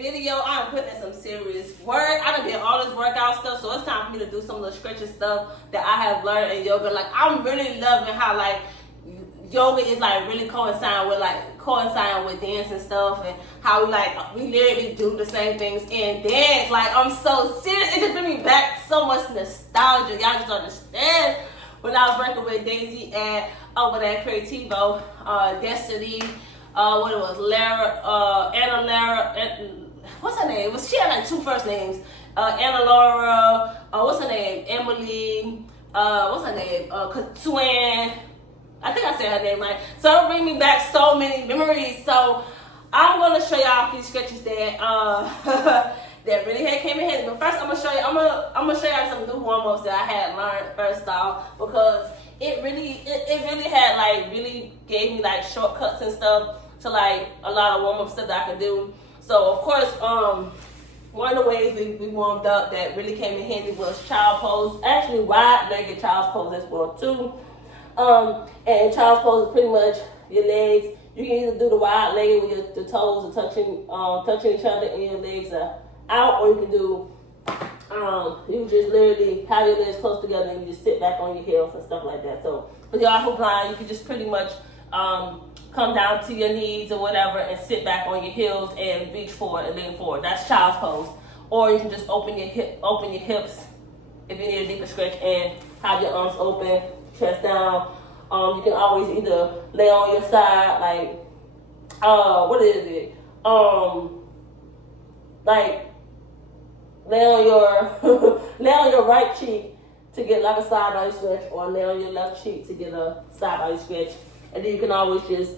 video. I'm putting in some serious work. I done did all this workout stuff, so it's time for me to do some of the stretching stuff that I have learned in yoga. Like, I'm really loving how like yoga is like really coinciding with dance and stuff, and how we literally do the same things in dance. Like, I'm so serious. It just bring me back so much nostalgia. Y'all just understand when I was working with Daisy and over at Creativo, Destiny, what it was, Anna Lara, what's her name? She had like 2 first names. Anna Laura, what's her name? Emily, what's her name? Katuan. I think I said her name right. So it bring me back so many memories. So I'm gonna show y'all a few sketches that that really came in handy. But first, I'm gonna show y'all some new warm-ups that I had learned first off, because it really had like really gave me like shortcuts and stuff to like a lot of warm-up stuff that I could do. So of course, one of the ways we warmed up that really came in handy was child pose. Actually, wide-legged child's pose as well too. And child's pose is pretty much your legs. You can either do the wide-legged with the toes are touching each other and your legs are out, or you can do you just literally have your legs close together and you just sit back on your heels and stuff like that. So for y'all who blind, you can just pretty much come down to your knees or whatever and sit back on your heels and reach forward and lean forward. That's child's pose. Or you can just open your hips if you need a deeper stretch and have your arms open, chest down. You can always either lay on your side, like what is it? Like lay on your right cheek to get like a side body stretch, or lay on your left cheek to get a side body stretch. And then you can always just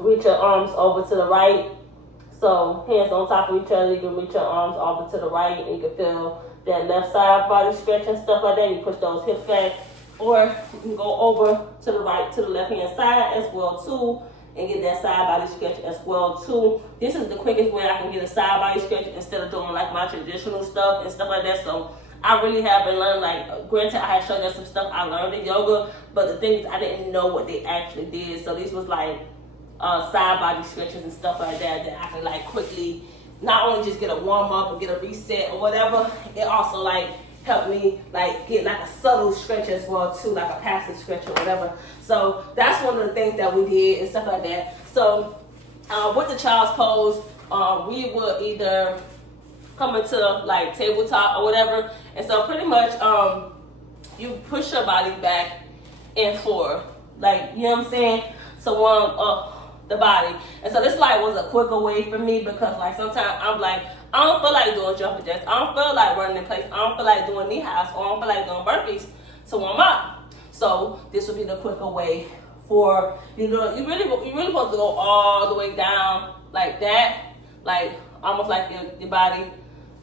reach your arms over to the right. So hands on top of each other, you can reach your arms over to the right and you can feel that left side body stretch and stuff like that. You push those hips back. Or you can go over to the right, to the left hand side as well too, and get that side body stretch as well too. This is the quickest way I can get a side body stretch instead of doing like my traditional stuff and stuff like that. So I really have been learning, like, granted I had showed you some stuff I learned in yoga, but the thing is I didn't know what they actually did. So these was like side body stretches and stuff like that I can like quickly not only just get a warm up and get a reset or whatever, it also like helped me like get like a subtle stretch as well too, like a passive stretch or whatever. So that's one of the things that we did and stuff like that. So with the child's pose, we would either come into like tabletop or whatever, and so pretty much you push your body back and forth, like, you know what I'm saying, so warm up the body. And so this like was a quicker way for me, because like sometimes I'm like, I don't feel like doing jumping jacks, I don't feel like running in place, I don't feel like doing knee highs, or I don't feel like doing burpees to warm up. So this would be the quicker way for you really supposed to go all the way down like that, like almost like your body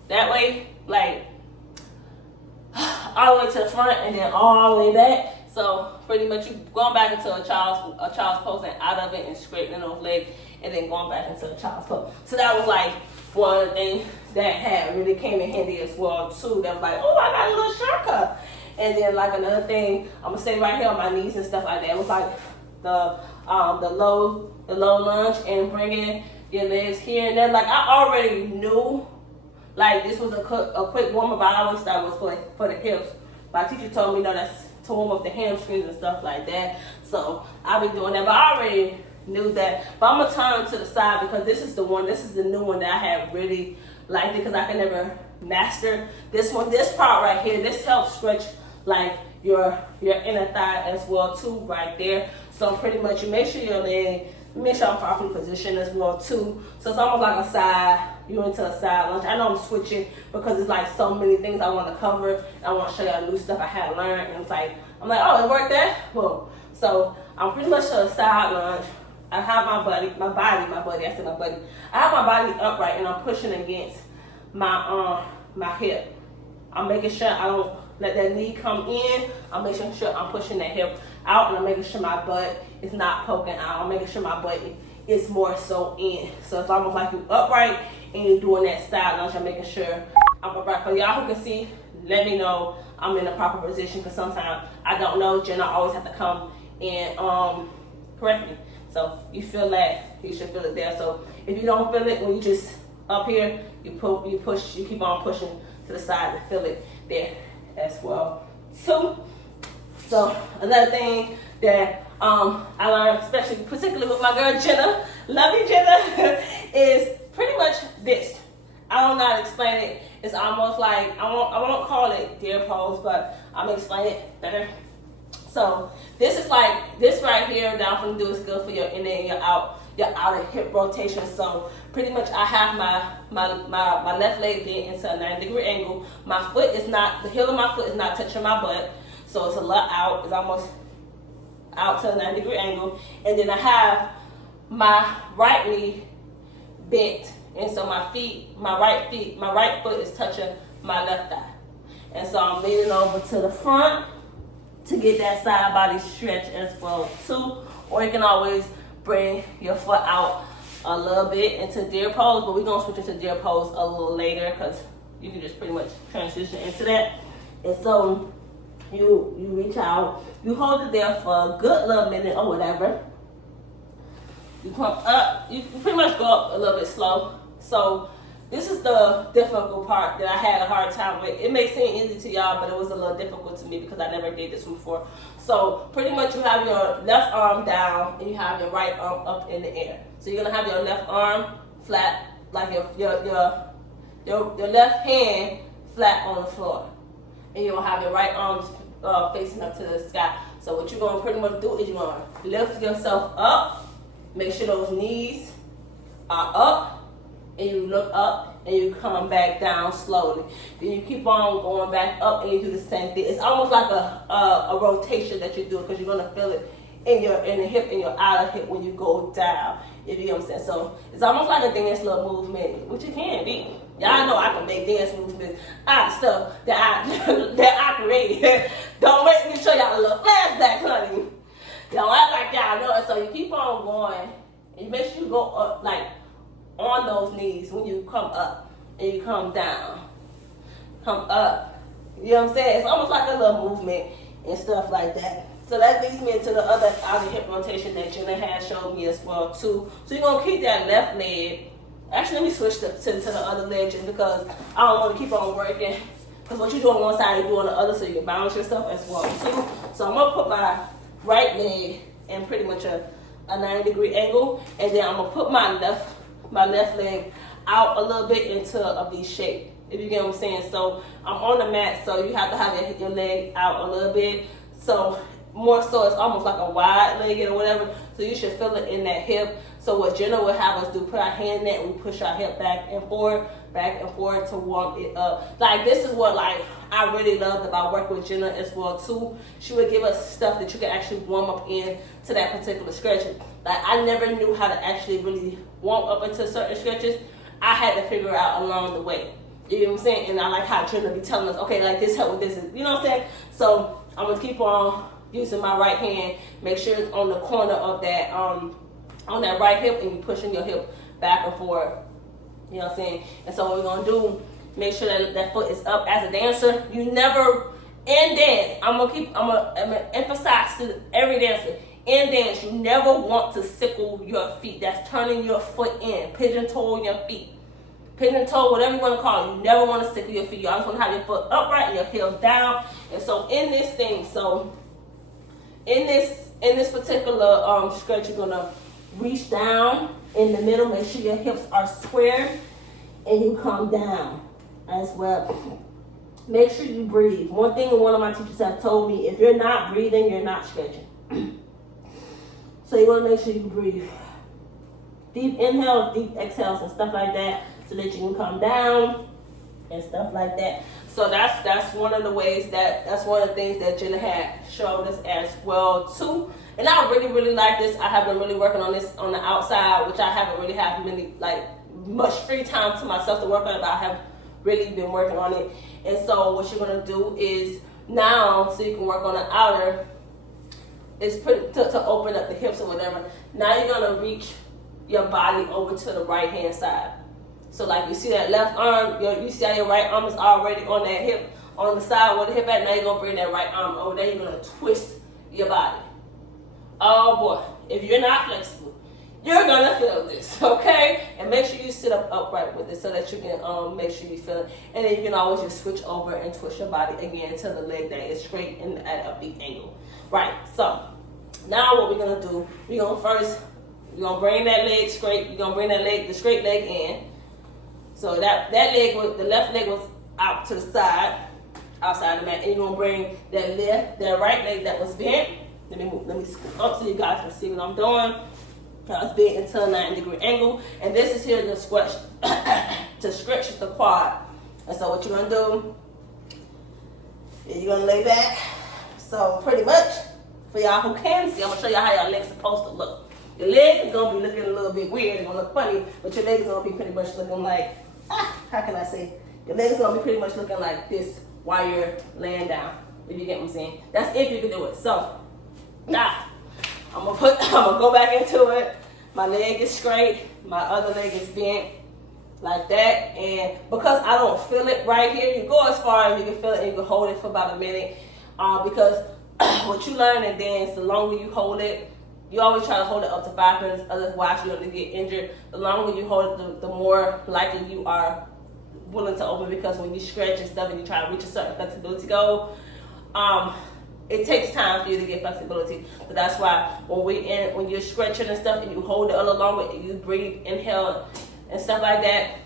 that way, like all the way to the front and then all the way back. So pretty much you going back into a child's pose and out of it and straightening those legs and then going back into a child's pose. So that was like one of the things that had really came in handy as well too. That was like, oh, I got a little shortcut. And then like another thing, I'm gonna stay right here on my knees and stuff like that. It was like the low lunge and bringing your legs here and there. Like I already knew, like this was a quick warm up. I always thought it was for the hips. My teacher told me, no, that's to warm up the hamstrings and stuff like that. So I've been doing that, but I already knew that. But I'm gonna turn to the side because this is the new one that I have really liked it, because I can never master this one. This part right here, this helps stretch like your inner thigh as well too, right there. So pretty much you make sure your leg, make sure I'm properly positioned as well too. So it's almost like a side, you into a side lunge. I know I'm switching because it's like so many things I want to cover. I want to show y'all new stuff I had learned, and it's like, I'm like, oh, it worked there? Well, so I'm pretty much to a side lunge. I have my body, I said my buddy. I have my body upright and I'm pushing against my hip. I'm making sure I don't let that knee come in. I'm making sure I'm pushing that hip out, and I'm making sure my butt is not poking out. I'm making sure my butt is more so in. So it's almost like you're upright and you're doing that side lunge. I'm making sure I'm upright. For y'all who can see, let me know I'm in the proper position, because sometimes I don't know. Jenna always have to come and correct me. So you feel that, you should feel it there. So if you don't feel it when you just up here, you push, you keep on pushing to the side to feel it there as well too. So another thing that I learned, especially particularly with my girl Jenna, love you Jenna, is pretty much this. I don't know how to explain it. It's almost like, I won't call it deer pose, but I'm gonna explain it better. So this is like, this right here down from the do is good for your in and your outer hip rotation. So pretty much I have my left leg bent into a 90-degree angle. My foot is not, the heel of my foot is not touching my butt. So it's a lot out, it's almost out to a 90-degree angle. And then I have my right knee bent. And so my right foot is touching my left thigh. And so I'm leaning over to the front to get that side body stretch as well too. Or you can always bring your foot out a little bit into deer pose, but we're gonna switch into deer pose a little later because you can just pretty much transition into that. And so you reach out, you hold it there for a good little minute or whatever. You come up, you pretty much go up a little bit slow. So this is the difficult part that I had a hard time with. It may seem easy to y'all, but it was a little difficult to me because I never did this before. So pretty much you have your left arm down and you have your right arm up in the air. So you're gonna have your left arm flat, like your left hand flat on the floor. And you'll have your right arm facing up to the sky. So what you're gonna pretty much do is you're gonna lift yourself up, make sure those knees are up, and you look up and you come back down slowly. Then you keep on going back up and you do the same thing. It's almost like a rotation that you do because you're gonna feel it in the hip, in your outer hip when you go down. If you know what I'm saying. So it's almost like a dance little movement, which it can be. Y'all know I can make dance movements out of stuff that I created. Don't make me show y'all a little flashback, honey. Don't act like y'all know it. So you keep on going and you make sure you go up like on those knees when you come up and you come down. Come up. You know what I'm saying? It's almost like a little movement and stuff like that. So that leads me into the other outer hip rotation that Jenna has showed me as well too. So you're gonna keep that left leg. Actually, let me switch to the other leg just because I don't want to keep on working. Because what you do on one side, you do on the other, so you can balance yourself as well too. So I'm gonna put my right leg in pretty much a 90-degree angle, and then I'm gonna put my left leg out a little bit into a V shape, if you get what I'm saying. So I'm on the mat, so you have to have your leg out a little bit. So more so it's almost like a wide leg or whatever. So you should feel it in that hip. So what Jenna would have us do, put our hand in that and we push our hip back and forward to warm it up. Like this is what like I really loved about working with Jenna as well too. She would give us stuff that you can actually warm up in to that particular stretch. Like I never knew how to actually really warm up into certain stretches. I had to figure out along the way. You know what I'm saying? And I like how Jenna be telling us, okay, like this help with this, you know what I'm saying? So I'm gonna keep on using my right hand, make sure it's on the corner of that on that right hip, and you pushing your hip back and forth. You know what I'm saying? And so what we're gonna do, make sure that foot is up. As a dancer, you never in dance. I'm gonna emphasize to every dancer, in dance, you never want to sickle your feet. That's turning your foot in, pigeon toe your feet. Pigeon toe, whatever you want to call it, you never want to sickle your feet. You always want to have your foot upright and your heels down. And so in this thing, in this particular stretch, you're gonna reach down in the middle, make sure your hips are squared, and you come down as well. Make sure you breathe. One thing one of my teachers have told me, if you're not breathing, you're not stretching. So you want to make sure you breathe. Deep inhales, deep exhales, and stuff like that, so that you can come down and stuff like that. So that's one of the ways that's one of the things that Jenna had showed us as well too. And I really, really like this. I have been really working on this on the outside, which I haven't really had much free time to myself to work on it, but I have really been working on it. And so what you're gonna do is now, so you can work on the outer, is to open up the hips or whatever. Now you're gonna reach your body over to the right hand side. So like you see that left arm, you see how your right arm is already on that hip, on the side where the hip at. Now you're gonna bring that right arm over there. You're gonna twist your body. Oh boy, if you're not flexible, you're gonna feel this, okay? And make sure you sit up upright with it so that you can make sure you feel it. And then you can always just switch over and twist your body again to the leg that is straight and at a big angle. Right, so now what we're gonna do, we're gonna bring that leg straight, you're gonna bring the straight leg in. So that leg was, the left leg was out to the side, outside the mat, and you're gonna bring that right leg that was bent. Let me scoot up so you guys can see what I'm doing. It's bent into a 90-degree angle, and this is here to stretch the quad. And so what you're gonna do is you're gonna lay back. So pretty much, for y'all who can see, I'm gonna show y'all how your leg's supposed to look. Your leg is gonna be looking a little bit weird, it's gonna look funny, but your leg is gonna be pretty much looking like, how can I say? Your leg is gonna be pretty much looking like this while you're laying down. If you get what I'm saying. That's if you can do it. So now I'm gonna go back into it. My leg is straight, my other leg is bent like that. And because I don't feel it right here, you go as far as you can feel it and you can hold it for about a minute. Because what you learn in dance, the longer you hold it, you always try to hold it up to 5 minutes, otherwise you're going to get injured. The longer you hold it, the more likely you are willing to open, because when you stretch and stuff and you try to reach a certain flexibility goal, it takes time for you to get flexibility. So that's why when you're stretching and stuff and you hold it a little longer and you breathe, inhale and stuff like that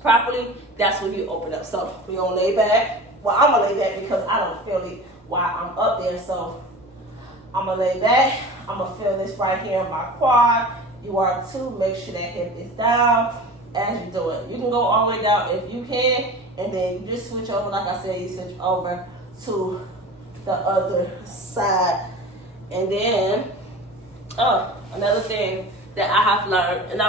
properly, that's when you open up. So we're going to lay back. Well, I'm going to lay back because I don't feel it while I'm up there. So I'm going to lay back. I'm going to feel this right here in my quad. You are too. Make sure that hip is down as you do it. You can go all the way down if you can, and then you just switch over. Like I said, you switch over to the other side. And then another thing that I have learned, and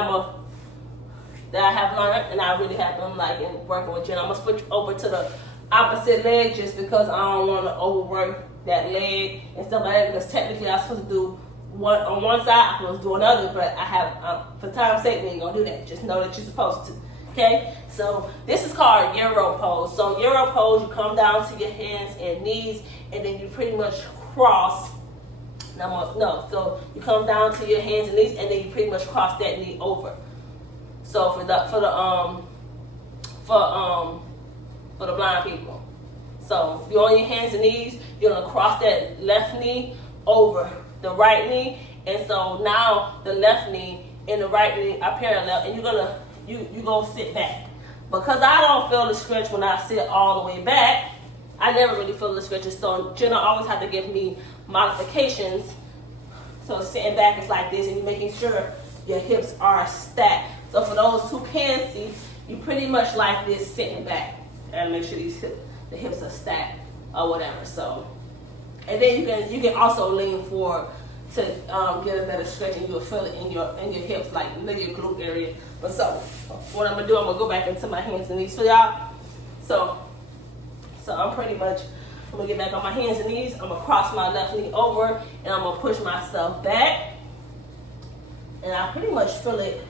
I really have been liking working with Jenna, I'm gonna switch over to the opposite leg just because I don't want to overwork that leg and stuff like that, because technically I'm supposed to do one on one side, I'm supposed to do another, but I have, for time's sake, we ain't gonna do that. Just know that you're supposed to. Okay, so this is called Euro pose. So Euro pose, you come down to your hands and knees, and then you pretty much cross. So you come down to your hands and knees, and then you pretty much cross that knee over. So for the blind people, so you're on your hands and knees. You're gonna cross that left knee over the right knee, and so now the left knee and the right knee are parallel, and you're gonna sit back. Because I don't feel the stretch when I sit all the way back, I never really feel the stretches. So Jenna always had to give me modifications. So sitting back is like this, and you're making sure your hips are stacked. So for those who can see, you pretty much like this sitting back, and make sure the hips are stacked or whatever. So, and then you can also lean forward to get a better stretch, and you'll feel it in your hips, like in your glute area. But so what I'm gonna do, I'm gonna go back into my hands and knees for y'all. So I'm gonna get back on my hands and knees. I'm gonna cross my left knee over, and I'm gonna push myself back. And I pretty much feel it.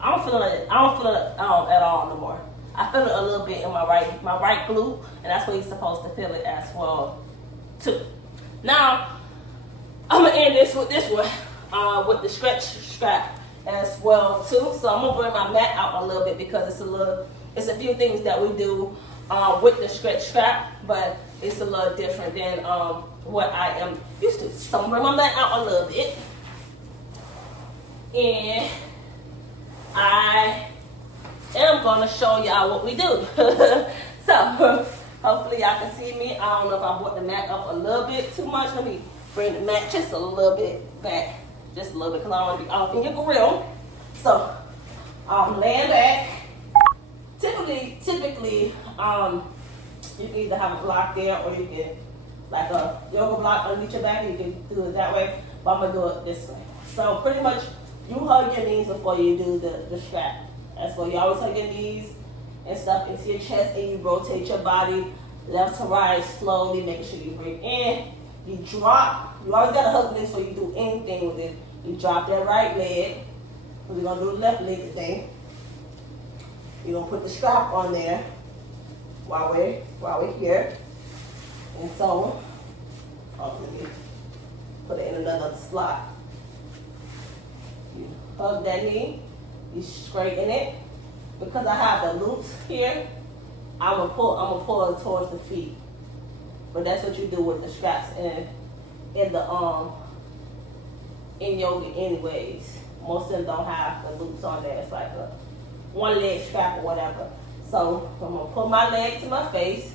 I don't feel it at all no more. I feel it a little bit in my right glute, and that's where you're supposed to feel it as well too. Now I'm gonna end this with this one, with the stretch strap as well too. So I'm gonna bring my mat out a little bit because it's a few things that we do with the stretch strap, but it's a little different than what I am used to. So I'm gonna bring my mat out a little bit, and I am gonna show y'all what we do. So hopefully y'all can see me. I don't know if I brought the mat up a little bit too much. Let me bring the mat just a little bit back, just a little bit, because I don't want to be off in your grill. So I'm laying back. Typically, you can either have a block there, or you can, like a yoga block underneath your back, you can do it that way, but I'm gonna do it this way. So pretty much, you hug your knees before you do the strap. That's why you always hug your knees and stuff into your chest, and you rotate your body left to right slowly, making sure you breathe in. You drop. You always gotta hug this before you do anything with it. You drop that right leg. We're gonna do the left leg today. You're gonna put the strap on there while we're here. And so, let me put it in another slot. You hug that knee, you straighten it. Because I have the loops here, I'm gonna pull it towards the feet. But that's what you do with the straps in yoga anyways. Most of them don't have the loops on there. It's like a one leg strap or whatever. So I'm gonna put my leg to my face.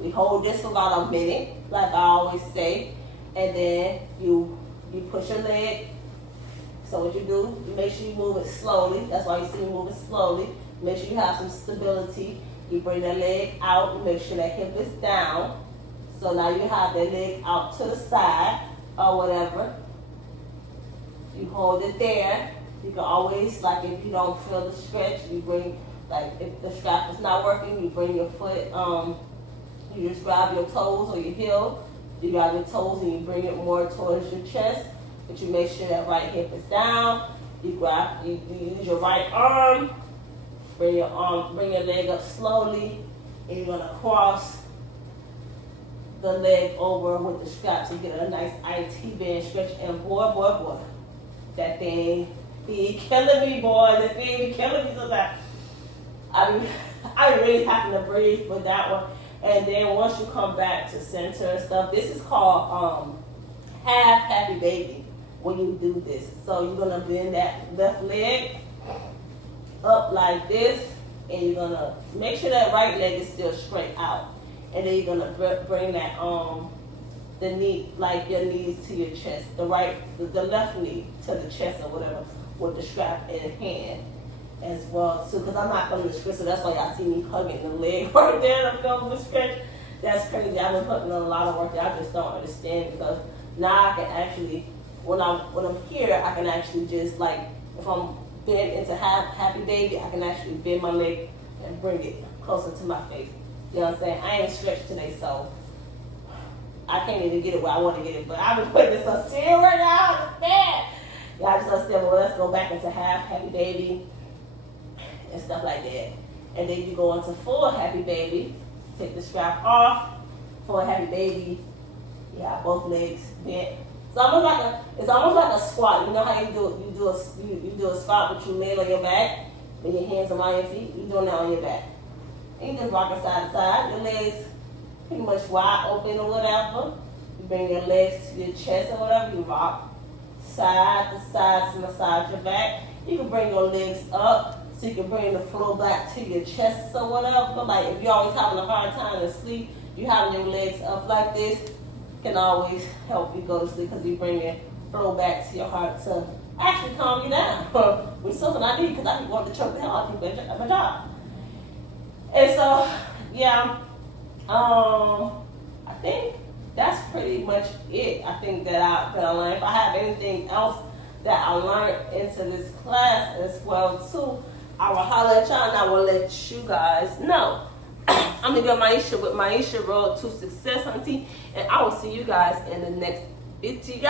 We hold this for about a minute, like I always say, and then you push your leg. So what you do, you make sure you move it slowly. That's why you see me move it slowly. Make sure you have some stability. You bring that leg out. You make sure that hip is down. So now you have that leg out to the side or whatever. You hold it there. You can always, like if you don't feel the stretch, you bring, like if the strap is not working, you bring your foot, you just grab your toes or your heel. You grab your toes and you bring it more towards your chest. But you make sure that right hip is down. You use your right arm. Bring your leg up slowly, and you're gonna cross the leg over with the strap so you get a nice IT band stretch. And boy, that thing be killing me, boy. That thing be killing me sometimes. I really having to breathe for that one. And then once you come back to center and stuff, this is called half happy baby when you do this. So you're gonna bend that left leg up like this, and you're gonna make sure that right leg is still straight out, and then you're gonna bring that the knee, like your knees to your chest, the left knee to the chest or whatever, with the strap in hand as well too. Because I'm not feeling the stretch, so that's why y'all see me hugging the leg right there. I'm feeling the stretch. That's crazy. I've been putting in a lot of work that I just don't understand, because now I can actually, when I'm here, I can actually just, like, if I'm bend into happy baby, I can actually bend my leg and bring it closer to my face. You know what I'm saying? I ain't stretched today, so I can't even get it where I want to get it. But I've been putting this on serious right now. I understand. Y'all just understand. Well, let's go back into half happy baby and stuff like that. And then you go into full happy baby. Take the strap off. Full happy baby. You have both legs bent. It's almost like a squat. You know how you do a squat, but you lay on your back and your hands around your feet. You're doing that on your back. And you just rocking side to side. Your legs pretty much wide open or whatever. You bring your legs to your chest or whatever. You rock side to side to massage your back. You can bring your legs up so you can bring the flow back to your chest or whatever. Like if you're always having a hard time to sleep, you having your legs up like this can always help you go to sleep, because you bring your flow back to your heart to actually calm you down. Which is something I need, because I be wanting to choke the hell out of people at my job. And so, yeah, I think that's pretty much it. I think that I learned. If I have anything else that I learned into this class as well too, I will holler at y'all and I will let you guys know. I'm gonna go Maisha with Maisha Road to Success, auntie, and I will see you guys in the next video.